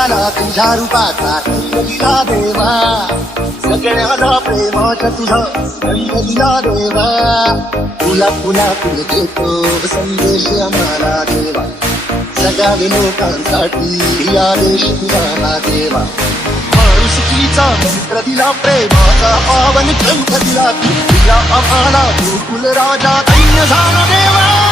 जगाला तुझ्या रूपाचा रंग दिला देवा, सगळ्याला प्रेमाच्या तुझा रंग दिला देवा. तुला पुन्हा तुला देतो संदेश आम्हाला देवा, जगावे लोकांसाठी आदेश तुझा देवा. माणुसकीचा मंत्र दिला, प्रेमाचा पावन ग्रंथ दिला, तुला आम्हाला गोकुल राजा धन्य झाला देवा.